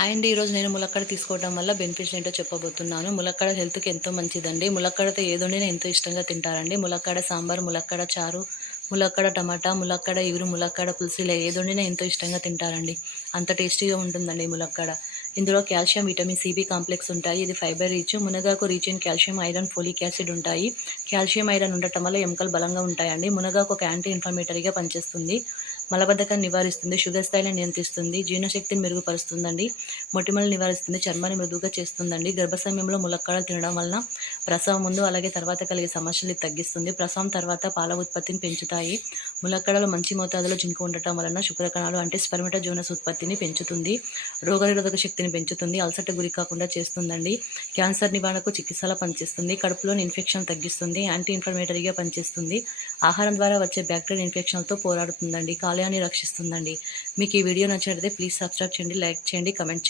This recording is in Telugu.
హాయ్ అండి. ఈరోజు నేను ములక్కాడ తీసుకోవడం వల్ల బెనిఫిట్స్ ఏంటో చెప్పబోతున్నాను. ములక్కాడ హెల్త్‌కి ఎంతో మంచిదండి. ములక్కాడతో ఏదొండినా ఎంతో ఇష్టంగా తింటారండి. ములక్కాడ సాంబార్, ములక్కాడ చారు, ములక్కాడ టమాటా, ములక్కాడ ఇగురు, ములక్కాడ పులుసు ఇలా ఏదొండినా ఎంతో ఇష్టంగా తింటారండి. అంత టేస్టీగా ఉంటుందండి ఈ ములక్కాడ. ఇందులో calcium, vitamin C, B complex ఉంటాయి. ఇది ఫైబర్ రిచ్. మునగాకు rich in calcium, iron, folic acid ఉంటాయి. కాల్షియం, ఐరన్ ఉండటం వల్ల ఎముకలు బలంగా ఉంటాయండి. మునగాకు ఒక యాంటీ ఇన్ఫ్లమేటరీగా పనిచేస్తుంది. మలబద్ధకాన్ని నివారిస్తుంది, షుగర్ స్థాయిని నియంత్రిస్తుంది, జీర్ణశక్తిని మెరుగుపరుస్తుందండి, మొటిమలు నివారిస్తుంది, చర్మాన్ని మృదువుగా చేస్తుందండి. గర్భ సమయంలో ములక్కాడలు తినడం వలన ప్రసవం ముందు అలాగే తర్వాత కలిగే సమస్యలు తగ్గిస్తుంది. ప్రసవం తర్వాత పాల ఉత్పత్తిని పెంచుతాయి. ములక్కాడలో మంచి మోతాదులో జింక్ ఉండటం వలన శుక్రకణాలు అంటే స్పెర్మటోజోనస్ ఉత్పత్తిని పెంచుతుంది, రోగనిరోధక శక్తిని పెంచుతుంది, అలసట గురి కాకుండా చేస్తుందండి, క్యాన్సర్ నివారణకు చికిత్సలా పనిచేస్తుంది, కడుపులోని ఇన్ఫెక్షన్ తగ్గిస్తుంది, యాంటీ ఇన్ఫ్లమేటరీగా పనిచేస్తుంది, ఆహారం ద్వారా వచ్చే బ్యాక్టీరియల్ ఇన్ఫెక్షన్లతో పోరాడుతుందండి, కాలేయాన్ని రక్షిస్తుందండి. మీకు ఈ వీడియో నచ్చినట్లయితే ప్లీజ్ సబ్స్క్రైబ్ చేయండి, లైక్ చేయండి, కమెంట్ చేయండి.